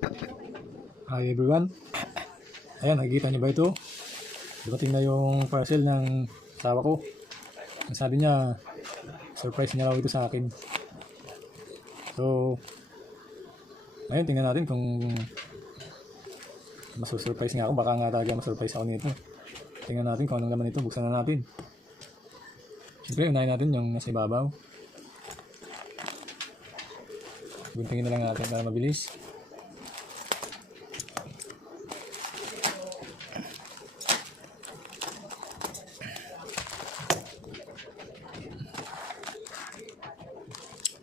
Hi everyone. Ayan, nakikita niyo ba ito? Dumating na yung parcel ng asawa ko. Ang sabi niya, surprise niya raw ito sa akin. So, ngayon tingnan natin kung masusurprise nga ako. Baka nga talaga masurprise ako nito. Tingnan natin kung anong laman ito. Buksan na natin. Siyempre, unahin natin yung nasa ibabaw. Guntingin na lang natin para mabilis.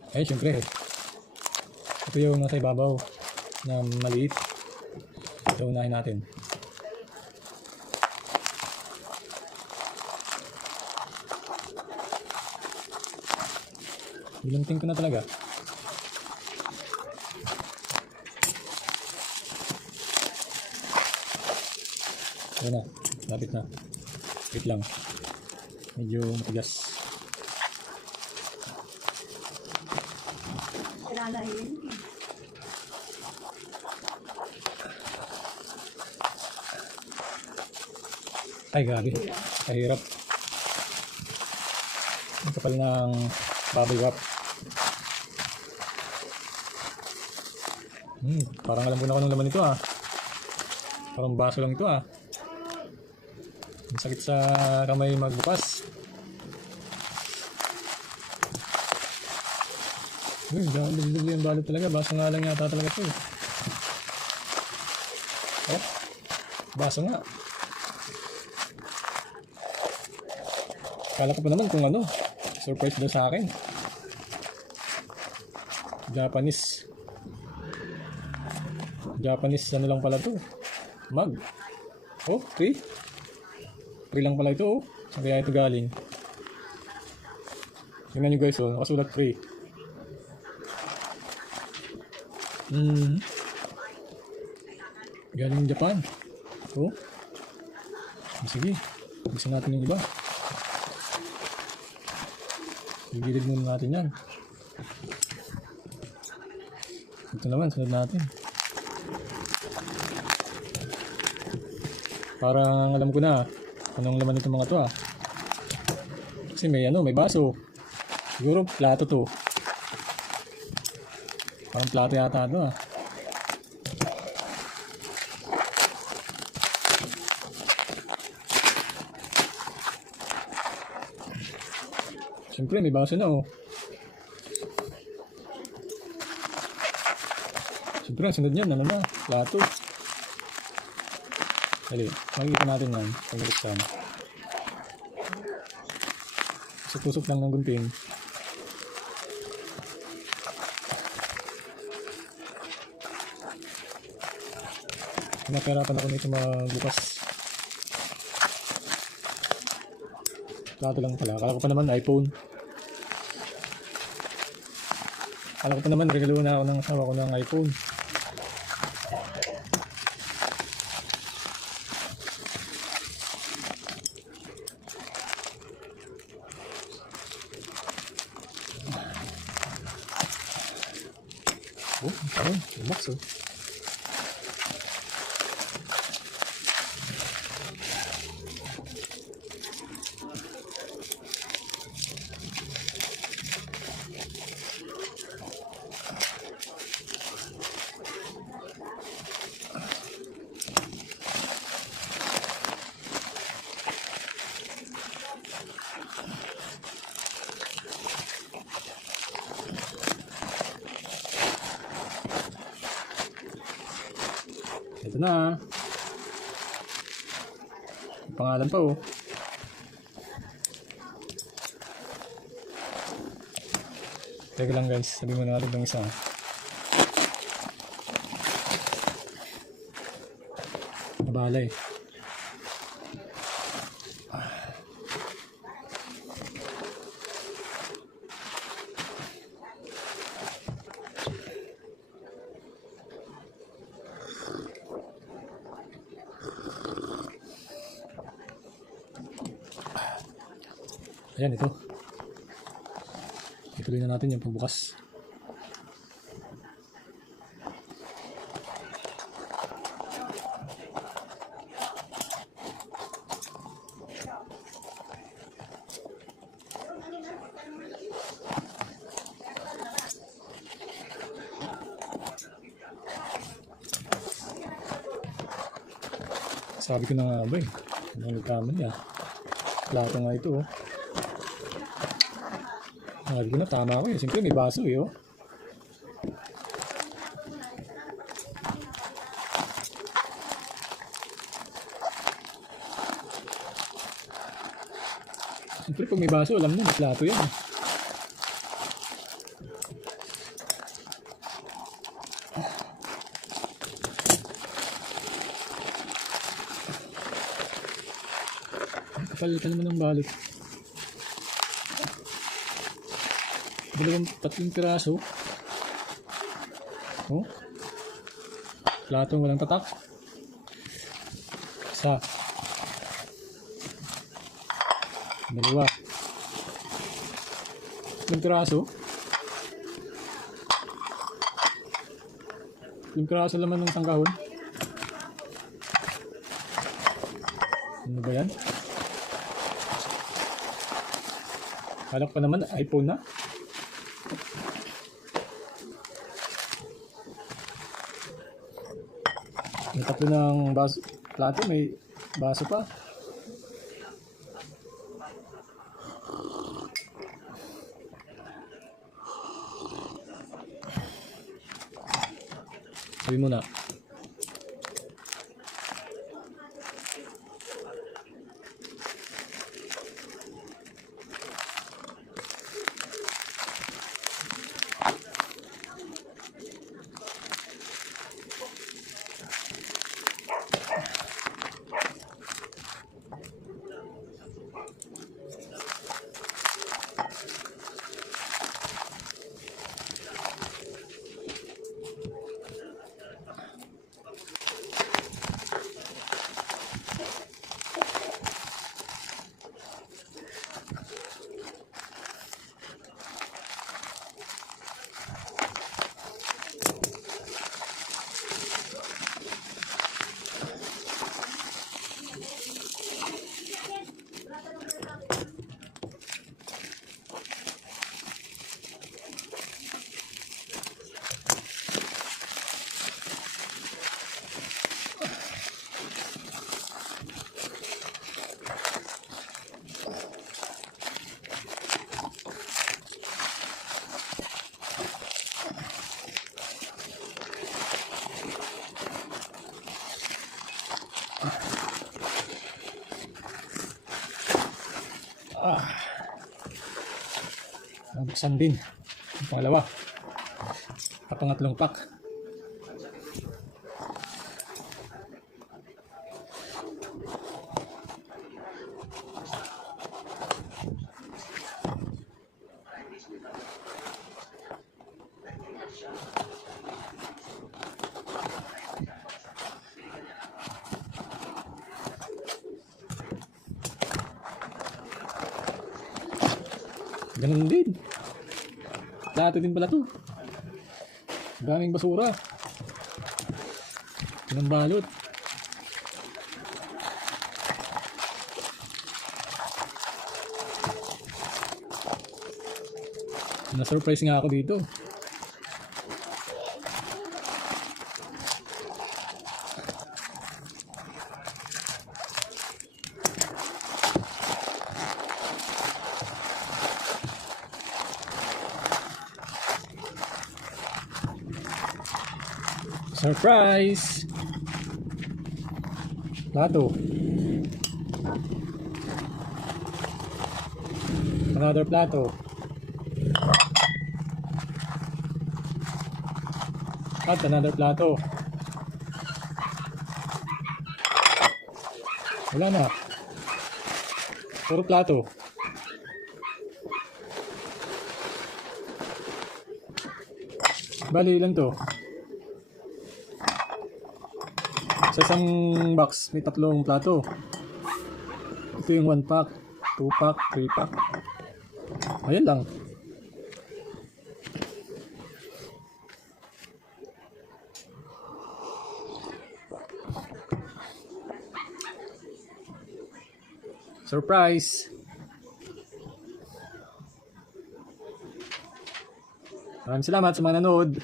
Ay, syempre, ito yung nasa ibabaw na maliit. Ito unahin natin. Bilunting ko na talaga. Ayan na, lapit na. Wait lang. Medyo matigas. Ay, grabe. Kahirap. Ang kapal ng bubble wrap. Parang alam ko na kung anong laman ito ah. Parang baso lang ito ah. Ang sakit sa kamay magbukas. Dali yung balot talaga. Baso nga lang yata talaga ito eh. Oh, baso nga. Kala ko pa naman kung ano, surprise daw sa akin. Japanese ano lang pala to. Mug. Oh, free. Free lang pala ito oh. Saan kaya ito galing? Tingnan nyo guys oh, nakasulat free. Galing Japan. Oh. Sige, buksan natin yung iba. Gigilid muna natin yan. Ito naman, sunod natin. Parang alam ko na anong laman nito mga to ah. Kasi may ano, may baso. Siguro plato to. Parang plato yata ito ah. Siyempre may baso na oh. Siyempre ang sunod niyan, ano na, plato. Dali, makikita natin yan, pag-buksan. Tusok lang ng gunting. Napahirapan ako nito magbukas. Plato lang pala. Akala ko pa naman iPhone. Akala ko pa naman regalo na ako ng asawa ko ng iPhone. Oh, ayun, box oh. Ito na. May pangalan pa oh. Teka lang guys, sabihin muna natin itong isa. Nabala eh. Ayan ito. Ituloy na natin yung pagbukas. Sabi ko na nga ba eh. Ano nagkamali ah. Plato nga ito oh. Sabi ko na tama ako eh. Siyempre may baso eh oh. Siyempre pag may baso alam mo may plato yan eh. Kapal ka naman ng balot. Tatlong piraso. Oh. Platong walang tatak. Isa. Dalawa. Tatlong piraso. Tatlong piraso laman ng sanggahon. Ano ba yan? Kala ko pa naman iPhone na. May tatlo ng baso, plato, may baso pa. Sabi mo na. Nabuksan din. Ang pangalawa. Pangatlong pack. Ganun din. Plato din pala to. Daming basura. Ng balot. Na-surprise nga ako dito. Surprise! Plato. Another plato. At another plato. Wala na. Puro plato. Bali, ilan to? Sa isang box, may tatlong plato. Ito yung 1 pack, 2 pack, 3 pack. Ayan lang. Surprise! Maraming salamat sa mga nanood.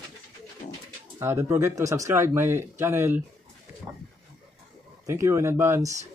Don't forget to subscribe my channel. Thank you in advance.